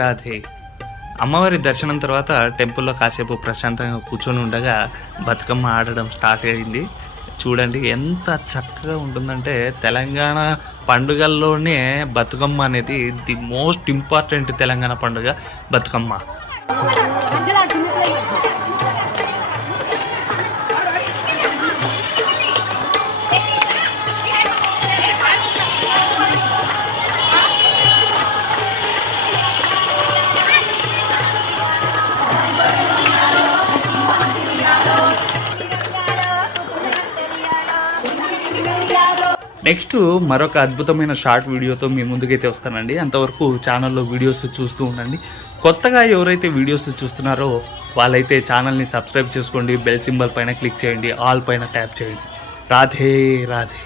రాధే. అమ్మవారి దర్శనం తర్వాత టెంపుల్లో కాసేపు ప్రశాంతంగా కూర్చొని ఉండగా బతుకమ్మ ఆడడం స్టార్ట్ అయింది. చూడండి ఎంత చక్కగా ఉంటుందంటే, తెలంగాణ పండుగల్లోనే బతుకమ్మ అనేది ది మోస్ట్ ఇంపార్టెంట్ తెలంగాణ పండుగ బతుకమ్మ. నెక్స్ట్ మరొక అద్భుతమైన షార్ట్ వీడియోతో మీ ముందుకైతే వస్తానండి. అంతవరకు ఛానల్లో వీడియోస్ చూస్తూ ఉండండి. కొత్తగా ఎవరైతే వీడియోస్ చూస్తున్నారో వాళ్ళైతే ఛానల్ని సబ్స్క్రైబ్ చేసుకోండి. బెల్ సింబల్ పైన క్లిక్ చేయండి, ఆల్ పైన ట్యాప్ చేయండి. రాధే రాధే.